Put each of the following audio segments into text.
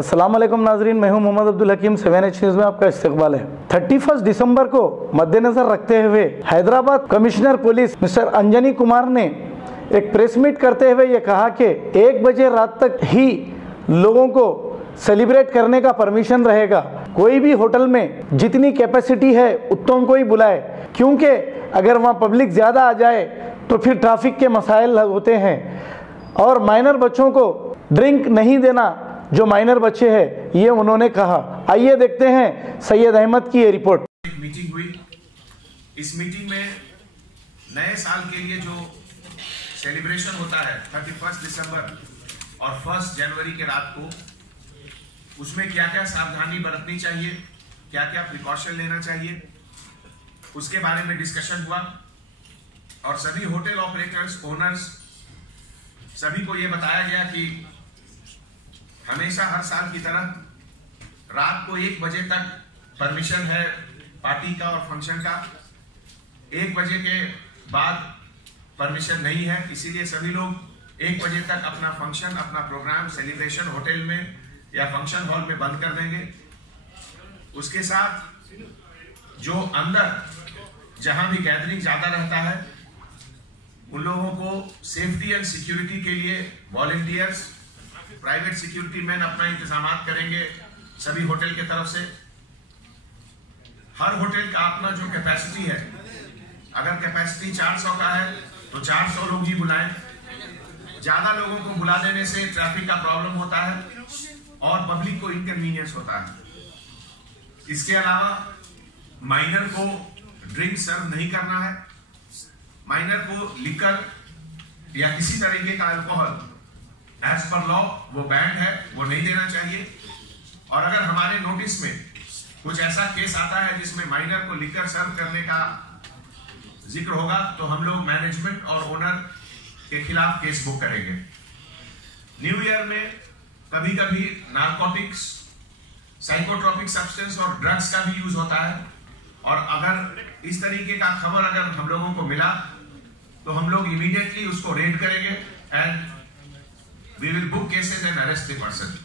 अस्सलाम वालेकुम नाजरीन, मैं हूं मोहम्मद अब्दुल हकीम। 7H न्यूज़ में आपका इस्तकबाल है। 31 दिसंबर को मद्देनजर रखते हुए Hyderabad commissioner police mister Anjani Kumar ने एक प्रेस मीट करते हुए ये कहा कि 1 बजे रात तक ही लोगों को सेलिब्रेट करने का परमिशन रहेगा। कोई भी होटल में जितनी कैपेसिटी है उतनों को ही बुलाए, क्योंकि अगर वहाँ पब्लिक ज़्यादा आ जाए तो फिर ट्रैफिक के मसाइल होते हैं। और माइनर बच्चों को ड्रिंक नहीं देना, जो माइनर बच्चे हैं, ये उन्होंने कहा। आइए देखते हैं सैयद अहमद की ये रिपोर्ट। एक मीटिंग हुई। इस मीटिंग में नए साल के लिए जो सेलिब्रेशन होता है 31 दिसंबर और 1 जनवरी के रात को, उसमें क्या क्या सावधानी बरतनी चाहिए, क्या क्या प्रिकॉशन लेना चाहिए, उसके बारे में डिस्कशन हुआ। और सभी होटल ऑपरेटर्स, ओनर्स, सभी को यह बताया गया कि हमेशा हर साल की तरह रात को 1 बजे तक परमिशन है पार्टी का और फंक्शन का। 1 बजे के बाद परमिशन नहीं है, इसीलिए सभी लोग 1 बजे तक अपना फंक्शन, अपना प्रोग्राम, सेलिब्रेशन होटल में या फंक्शन हॉल में बंद कर देंगे। उसके साथ जो अंदर जहां भी गैदरिंग ज्यादा रहता है, उन लोगों को सेफ्टी एंड सिक्योरिटी के लिए वॉलंटियर्स, प्राइवेट सिक्योरिटी मैन अपना इंतजाम करेंगे सभी होटल के तरफ से। हर होटल का अपना जो कैपेसिटी है, अगर कैपेसिटी 400 का है तो 400 लोग ही बुलाएं। ज्यादा लोगों को बुला देने से ट्रैफिक का प्रॉब्लम होता है और पब्लिक को इनकन्वीनियंस होता है। इसके अलावा माइनर को ड्रिंक सर्व नहीं करना है। माइनर को लिकर या किसी तरीके का अल्कोहल एज पर लॉ वो बैंड है, वो नहीं देना चाहिए। और अगर हमारे नोटिस में कुछ ऐसा केस आता है जिसमें माइनर को लिकर सर्व करने का जिक्र होगा तो हम लोग मैनेजमेंट और ओनर के खिलाफ केस बुक करेंगे। न्यू ईयर में कभी कभी नारकोटिक्स, साइकोट्रोपिक सब्सटेंस और ड्रग्स का भी यूज होता है। और अगर इस तरीके का खबर अगर हम लोगों को मिला तो हम लोग इमीडिएटली उसको रेड करेंगे and we will book cases and arrest the person.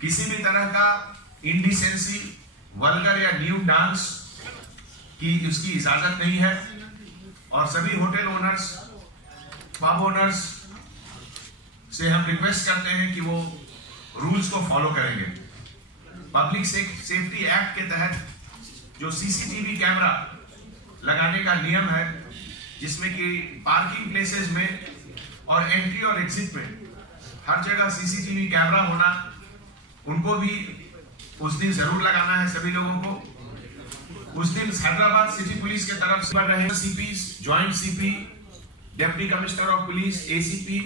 किसी भी तरह का इंडिसेंसी, वल्गर या न्यू डांस की उसकी इजाजत नहीं है। और सभी होटल ओनर्स, पब ओनर्स से हम रिक्वेस्ट करते हैं कि वो रूल्स को फॉलो करेंगे। पब्लिक सेफ्टी एक्ट के तहत जो सीसीटीवी कैमरा लगाने का नियम है, जिसमें कि पार्किंग प्लेसेस में और एंट्री और एग्जिट में हर जगह सीसीटीवी कैमरा होना, उनको भी उस दिन जरूर लगाना है सभी लोगों को। उस दिन हैदराबाद सिटी पुलिस के तरफ से बढ़ रहे CPs, joint CP, deputy commissioner of police, ACP,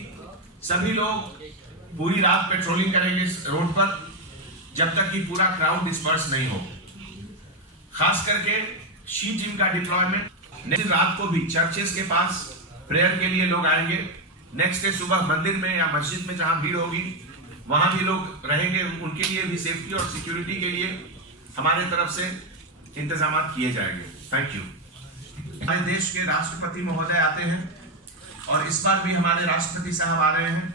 सभी लोग पूरी रात पेट्रोलिंग करेंगे रोड पर जब तक कि पूरा क्राउड डिस्पर्स नहीं हो। खास करके शी टीम का डिप्लॉयमेंट। नेक्स्ट रात को भी चर्चेस के पास प्रेयर के लिए लोग आएंगे। नेक्स्ट डे सुबह मंदिर में या मस्जिद में जहां भीड़ होगी वहां भी लोग रहेंगे। उनके लिए भी सेफ्टी और सिक्योरिटी के लिए हमारे तरफ से इंतजाम किए जाएंगे। Thank you. हमारे देश के राष्ट्रपति महोदय आते हैं और इस बार भी हमारे राष्ट्रपति साहब आ रहे हैं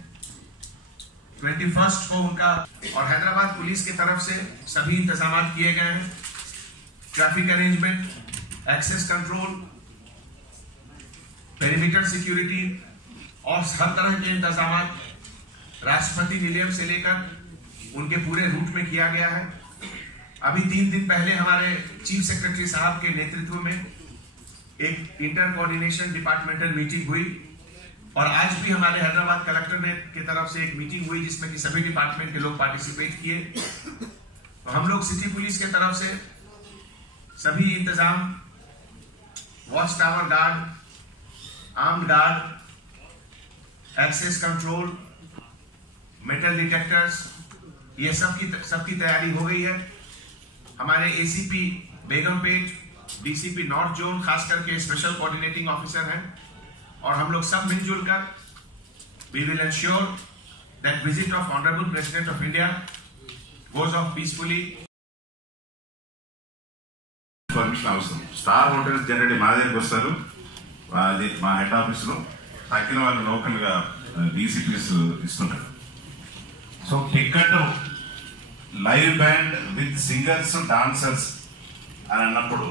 21 को उनका। और हैदराबाद पुलिस की तरफ से सभी इंतजाम किए गए हैं। Traffic arrangement, access control, perimeter security और हर तरह के इंतजाम राष्ट्रपति निलयम से लेकर उनके पूरे रूट में किया गया है। अभी 3 दिन पहले हमारे चीफ सेक्रेटरी साहब के नेतृत्व में एक इंटर कोऑर्डिनेशन डिपार्टमेंटल मीटिंग हुई और आज भी हमारे हैदराबाद कलेक्टर की तरफ से एक मीटिंग हुई जिसमें कि सभी डिपार्टमेंट के लोग पार्टिसिपेट किए। तो हम लोग सिटी पुलिस की तरफ से सभी इंतजाम, watch tower guard, armed guard, access control, metal detectors, ये सबकी तैयारी हो गई है। हमारे ACP Begumpet, DCP north zone खास करके स्पेशल कोऑर्डिनेटिंग ऑफिसर हैं और हम लोग सब मिलजुल कर we will ensure that visit of honourable president of India goes off peacefully. Permission అవసరం. స్టార్ హోటల్స్ జనరల్ మా దగ్గరికి వస్తారు, అది మా హెడ్ ఆఫీస్లో తక్కిన వాళ్ళు లోకల్గా డీసీపీస్ ఇస్తుంటారు. So ticket live band with singers dancers అని అన్నప్పుడు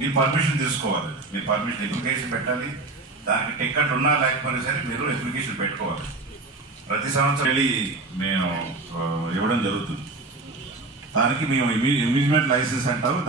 మీ పర్మిషన్ తీసుకోవాలి. మీ పర్మిషన్ అప్లికేషన్ పెట్టాలి. దానికి టికెట్ ఉన్నా లేకపోయినా సరే మీరు అప్లికేషన్ పెట్టుకోవాలి. ప్రతి సంవత్సరం వెళ్ళి మేము ఇవ్వడం జరుగుతుంది. దానికి మేము ఇమీడియట్ లైసెన్స్ అంటాము.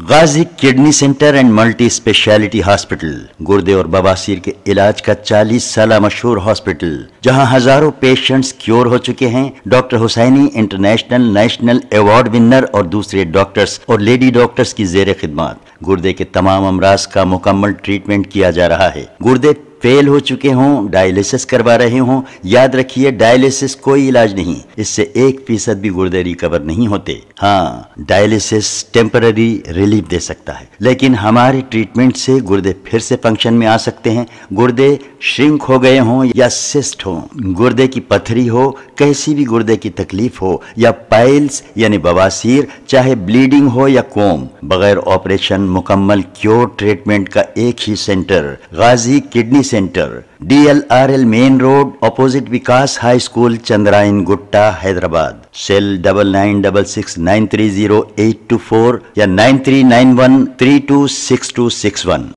Ghazi kidney center and multi speciality hospital, गुर्दे और बवासीर के इलाज का 40 साल मशहूर हॉस्पिटल, जहां हजारों पेशेंट्स क्योर हो चुके हैं। Doctor Husaini international national award winner और दूसरे डॉक्टर्स और लेडी डॉक्टर्स की जेर खिदमत गुर्दे के तमाम अमराज का मुकम्मल ट्रीटमेंट किया जा रहा है। गुर्दे फेल हो चुके हों, डायलिसिस करवा रहे हों, याद रखिए डायलिसिस कोई इलाज नहीं, इससे 1% भी गुर्दे रिकवर नहीं होते। हाँ, डायलिसिस टेम्पररी रिलीफ दे सकता है, लेकिन हमारे ट्रीटमेंट से गुर्दे फिर से फंक्शन में आ सकते हैं। गुर्दे श्रिंक हो गए हों या सिस्ट हो, गुर्दे की पथरी हो, कैसी भी गुर्दे की तकलीफ हो या पाइल्स यानी बवासीर, चाहे ब्लीडिंग हो या कोम, बगैर ऑपरेशन मुकम्मल क्योर ट्रीटमेंट का एक ही center, Ghazi kidney center, DLRL main road, opposite Vikas high school, Chandrayan Gutta, Hyderabad. Cell 9966930824 या 9391326261।